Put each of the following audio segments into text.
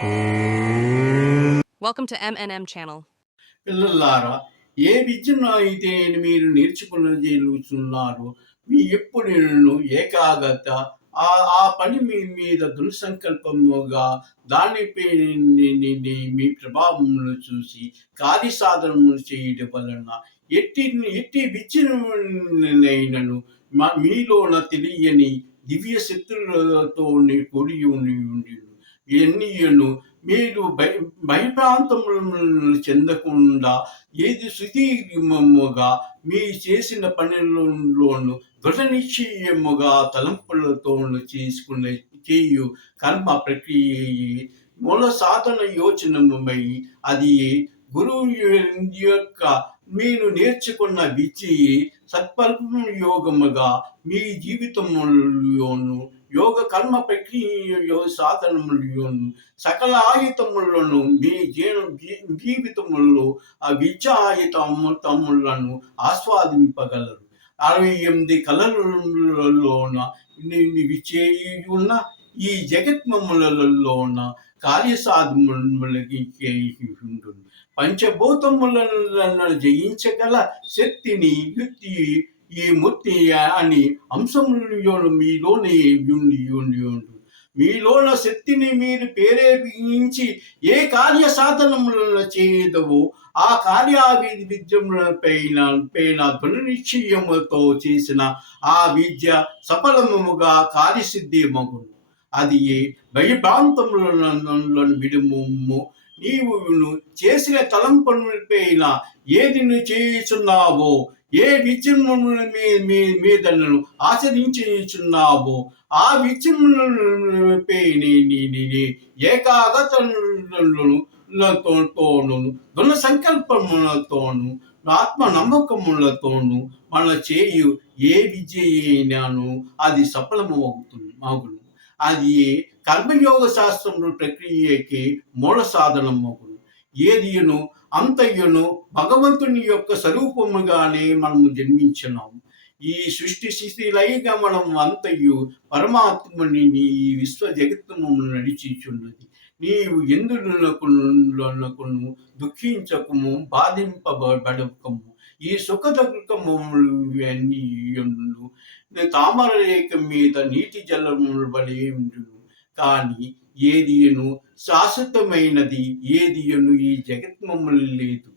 Welcome to MNM channel. పిల్లలారా, ఏ విద్యను అయితే మీరు నేర్చుకునగలుగుతున్నారో, మీ ఎప్పుడును ఏకాగ్రత ఆ ఆ పని మీ మీద దృఢసంకల్పముగా దానిపై మీ ప్రభావమును చూసి కార్యసాధనము చేయడం వలన ఎట్టి విద్యనైనను మీలోన తెలియని దివ్య శక్తులతో కూడి ఉండి ఎన్నియను మీరు భయప్రాంతములను చెందకుండా ఏది సుదీర్ఘముగా మీ చేసిన పనులలోను దృఢ నిశ్చయముగా తలంపులతో చేయు కర్మ ప్రక్రియ మూల సాధన యోచనమై అది గురువు యొక్క మీరు నేర్చుకున్న విద్య సత్పల్ప యోగముగా మీ జీవితములోను యోగ కర్మ ప్రక్రియ సాధనములను సకల ఆయుధములను మీ జీవితములలో ఆ విద్య ఆయుధములను ఆస్వాదింపగలరు. 68 కళలలోన ఉన్న ఈ జగత్మములలోన కార్యసాధములకి ఉంటుంది. పంచభూతములను జయించగల శక్తిని యుక్తి ఈ మూర్తి అని అంశములు మీలోనే ఉండి మీలోన శక్తిని మీరు ప్రేరేపించి ఏ కార్య సాధనములను చేయదవో ఆ కార్యావిధి విద్యములపైన దృఢనిశ్చయముతో చేసిన ఆ విద్య సఫలముగా కార్యసిద్ధి మగును. అది భయభ్రాంతములను విడుము. నీవు చేసిన తలంపులపైన ఏది నువ్వు చేయుచున్నావో, ఏ విద్యను మీదను ఆచరించుచున్నావో ఆ విద్యపై ఏకాగ్రతను దృఢ సంకల్పములతోను ఆత్మ నమ్మకములతోను మన చేయు ఏ విద్య అయినాను అది సఫలమవును. అది కర్మయోగ శాస్త్రము ప్రక్రియకి మూల సాధనమగును. ఏదియును అంతయును భగవంతుని యొక్క స్వరూపముగానే మనము జన్మించున్నాము. ఈ సృష్టి స్థితిలైగా మనం అంతయు పరమాత్మని ఈ విశ్వ జగత్తుము నడిచిచున్నది. నీవు ఎందుకు దుఃఖించకము, బాధింపబడకము. ఈ సుఖ దుఃఖములు తామర రేఖ మీద నీటి జలముల వలె ఉండును. కానీ ఏదియును శాశ్వతమైనది ఏదియును ఈ జగత్మములు లేదు.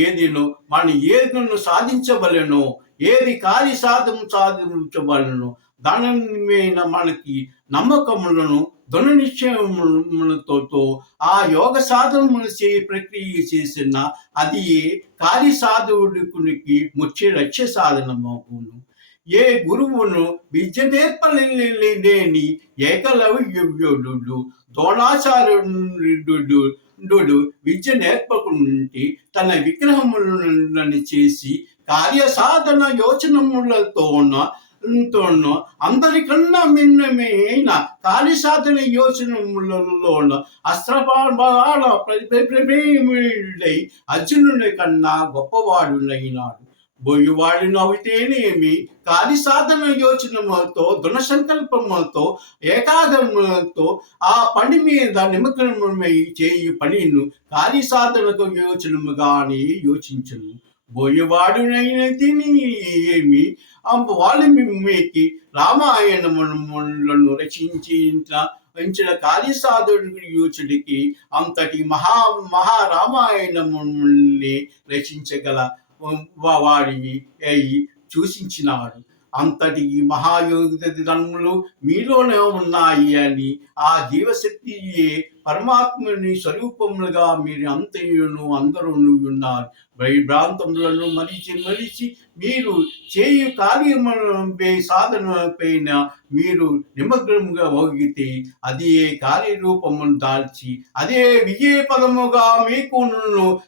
ఏదిను మన ఏదును సాధించవలెనో, ఏది కార్య సాధించవలెనో దాని మీద మనకి నమ్మకములను దృఢ నిశ్చయములతో ఆ యోగ సాధనములు ప్రక్రియ చేసిన అది కార్య సాధకునికి ముఖ్య లక్ష్య సాధనమగును. ఏ గురువును విద్య నేర్పలేని ఏకలవ్యుడు ద్రోణాచార్యుడు విద్య నేర్పకుంటే తన విగ్రహములను చేసి కార్య సాధన యోచనములతోన అందరికన్నా భిన్నమైన కార్యసాధన యోచనములలోన అస్త్రబాణ ప్రమేయుడై అర్జునుని కన్నా గొప్పవాడునైనాడు. బొయ్యువాడు నవ్వితేనేమి కార్యసాధన యోచనములతో దృఢ సంకల్పములతో ఏకాగ్రములతో ఆ పని మీద నిమగ్నమై చేయు పనిను కార్యసాధనకు యోచనముగానే యోచించును. బోయవాడునైన తిని ఏమి వాల్మీకి రామాయణములను రచించిన కార్యసాధుడి యోచుడికి అంతటి మహారామాయణముల్ని రచించగల వాడిని సూచించినాడు. అంతటి మహాయోగములు మీలోనే ఉన్నాయి అని ఆ జీవశక్తియే పరమాత్మని స్వరూపములుగా మీరు అందరూ ఉన్నారు. భయభ్రాంతములను మరిచి మీరు చేయు కార్యములపై సాధనపైన మీరు నిమగ్నముగా మోగితే అదే కార్యరూపమును దాల్చి అదే విజయ పదముగా మీకు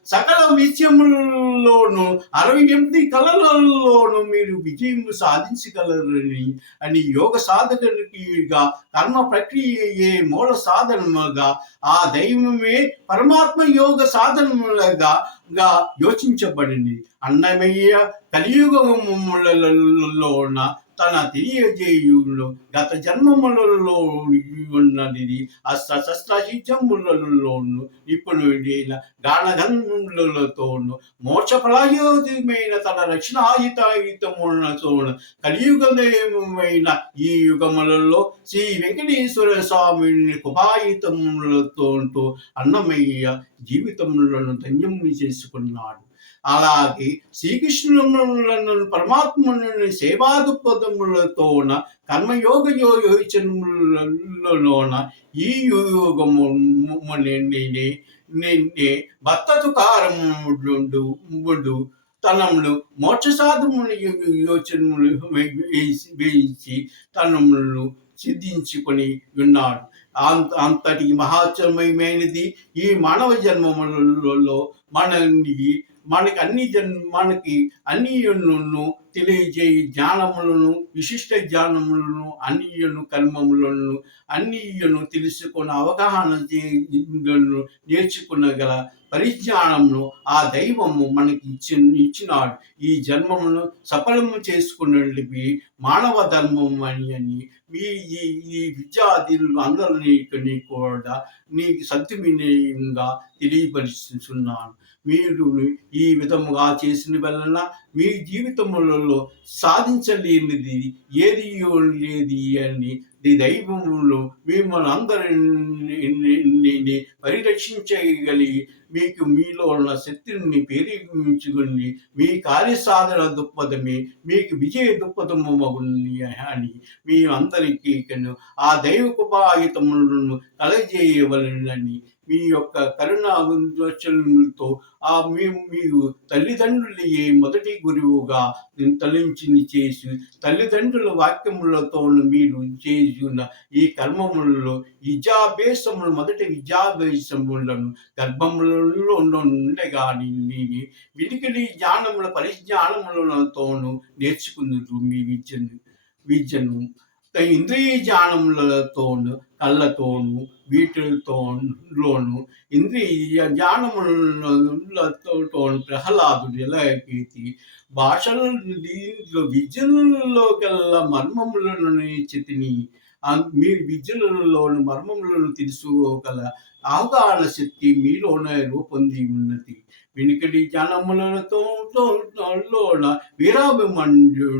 సకల విషయములలోను 68 కళలలోను మీరు విజయం సాధించగలరని అని యోగ సాధకునిగా కర్మ ప్రక్రియయే మూల సాధనముగా ఆ దైవమే పరమాత్మ యోగ సాధనములుగా యోచించబడింది. అన్నమయ్య కలియుగములలోన తన తెలియజేయును గత జన్మములలో ఉన్నది అస్త్రశస్త్రహితములలోను నిపుణుడైన గానగంధములతోను మోక్ష ఫలయోధమైన తన రక్షణాయుతాయుతములతోను కలియుగమైన ఈ యుగములలో శ్రీ వెంకటేశ్వర స్వామిని కృపాయుతములతో అన్నమయ్య జీవితములను ధన్యముని చేసుకున్నాడు. అలాగే శ్రీకృష్ణులను పరమాత్మను సేవా దృక్పథములతోన కర్మయోగ యోచనములలోన ఈ యుగము భక్తు కారముడు తనములు మోక్ష సాధములు యోచనములు వేయించి తనములను సిద్ధించుకొని ఉన్నాడు. అంతటి మహాత్మయమైనది ఈ మానవ జన్మములలో మనకి అన్నియును తెలియజేయి జ్ఞానములను విశిష్ట జ్ఞానములను అన్నియును కర్మములను అన్నియును తెలుసుకున్న అవగాహన నేర్చుకునగల పరిజ్ఞానమును ఆ దైవము మనకి ఇచ్చినాడు. ఈ జన్మమును సఫలము చేసుకున్నవి మానవ ధర్మం అని ఈ విద్యార్థులు అందరినీ కూడా నీకు సత్యవినయంగా తెలియపరుస్తున్నాను. మీరు ఈ విధముగా చేసిన వలన మీ జీవితములలో సాధించలేనిది ఏది లేదు అని దైవములు మిమ్మల్ని అందరినీ పరిరక్షించగలిగి మీకు మీలో ఉన్న శక్తిని పెరిగించుకుని మీ కార్యసాధన దృక్పథమే మీకు విజయ దృక్పథము అని మీ అందరికీ ఆ దైవ కృపాయుతములను కలగజేయవలనని మీ యొక్క కరుణా విమోచనలతో మీరు తల్లిదండ్రులే మొదటి గురువుగా తలించి చేసి తల్లిదండ్రుల వాక్యములతో మీరు చేసిన ఈ కర్మములలో విద్యాభ్యాసములు మొదటి విద్యాభ్యాసములను గర్భములలో ఉండగాని వినికిడి జ్ఞానముల పరిజ్ఞానములతోనూ నేర్చుకున్నారు మీ విద్యను ఇంద్రియ జ్ఞానములతోను కళ్ళతోను వీటితోను ఇంద్రియ జ్ఞానములతో ప్రహ్లాదుడు ఎలాగైతే భాషలు దీంట్లో విద్యలలోకెల్లా మర్మములను నేర్చితిని మీరు విద్యలలోని మర్మములను తెలుసుకోగల అవగాహన శక్తి మీలోనే రూపొంది ఉన్నది. వెనుకటి జ్ఞానములతో వీరాభిమన్యుడు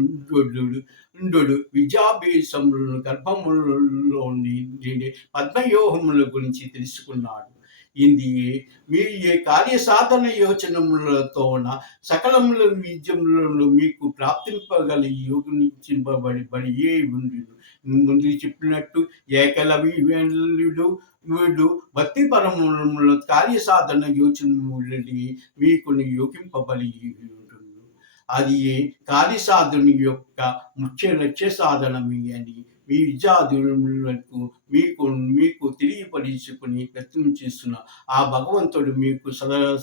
విద్యాభ్యాసములను గర్భములలోని పద్మవ్యూహముల గురించి తెలుసుకున్నాడు. ఇది మీ కార్యసాధన యోచనములతోన సకలముల విద్యములను మీకు ప్రాప్తింపగలి యోగించబడి ముందు చెప్పినట్టు ఏకలవ్యుడు వీడు భక్తి పరముల కార్యసాధన యోచనములని మీకు యోగింపబడి ఉంటుంది. అది కార్యసాధన యొక్క ముఖ్య లక్ష్య సాధనమే అని మీ విద్యార్థులకు మీకు తెలియపరుచుకుని వ్యక్తం చేస్తున్న ఆ భగవంతుడు మీకు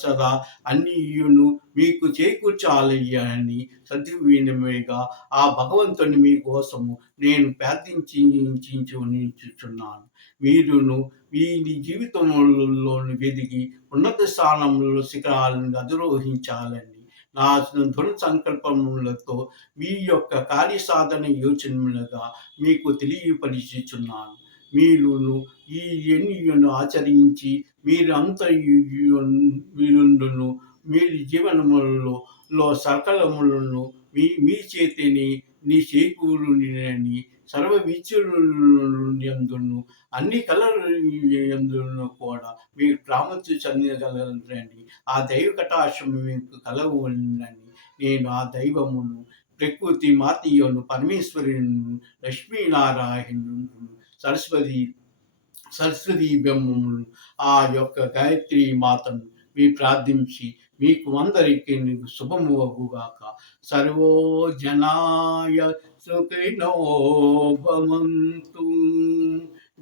సదా అన్నియును మీకు చేకూర్చాలని సద్వినీయంగా ఆ భగవంతుని మీ కోసము నేను ప్రార్థించుచున్నాను. మీరును మీ జీవితంలో వెదిగి ఉన్నత స్థానంలో శిఖరాలను అధిరోహించాలని నా దృఢ సంకల్పములతో మీ యొక్క కార్యసాధన యోచనలుగా మీకు తెలియపరిచుచున్నాను. మీరును ఈ ఎన్నియును ఆచరించి మీరుండును మీరు జీవనములలో సకలములను మీ చేతిని నీ చేకూరుని సర్వ విద్యులందును అన్ని కళలందును కూడా మీరు ప్రాముఖ్యత చెందగలరని ఆ దైవ కటాక్షం మీకు కలవాలని నేను ఆ దైవమును ప్రకృతి మాతయ్యను పరమేశ్వరును లక్ష్మీనారాయణుడు సరస్వతి బ్రహ్మమును ఆ యొక్క గాయత్రి మాతను మీరు ప్రార్థించి మీకు అందరికీ శుభము అగుగాక. సర్వో జనాయ సుఖినో భవంతు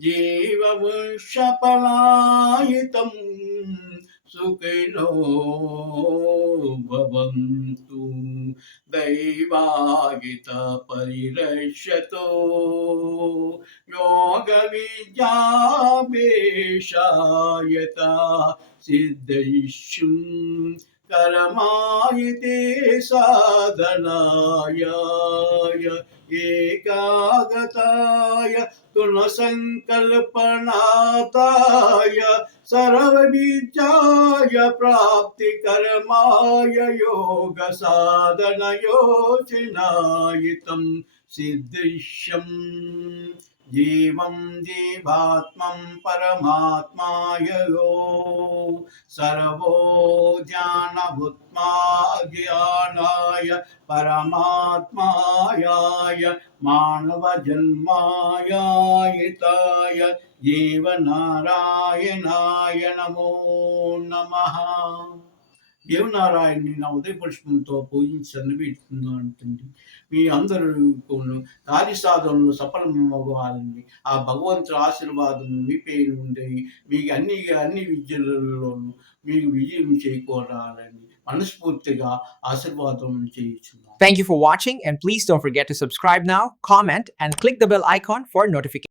జీవవృషఫలాయితం సుఖినో భవంతు దైవాగిత పరిరక్షతో యోగ విద్యాభేషాయత సిద్ధైష్యం करमायिते साधनाय एकागताय गुणसङ्कल्पनाताय सर्वबीजाय प्राप्तिकर्माय योगसाधनयोजनायितं सिद्धिश्यम् जीवं जीवात्मं परमात्माय यो सर्वो ज्ञानभूत्मा ज्ञानाय परमात्मायाय मानवजन्मायायिताय జీవనారాయణాయ నమో నమః. దేవనారాయణని నా ఉదయపుష్పంతో పూజించి సన్నివేస్తున్నాను తండ్రి. మీ అందరూ కార్యసాధనలు సఫలమవ్వాలని ఆ భగవంతుడి ఆశీర్వాదం మీపై ఉండి మీకు అన్ని విద్యలలోనూ మీకు విజయం చేకూరాలని మనస్ఫూర్తిగా ఆశీర్వాదం చేయించున్నాను. Thank you for watching, and please don't forget to subscribe now, comment, and click the bell icon for notifications.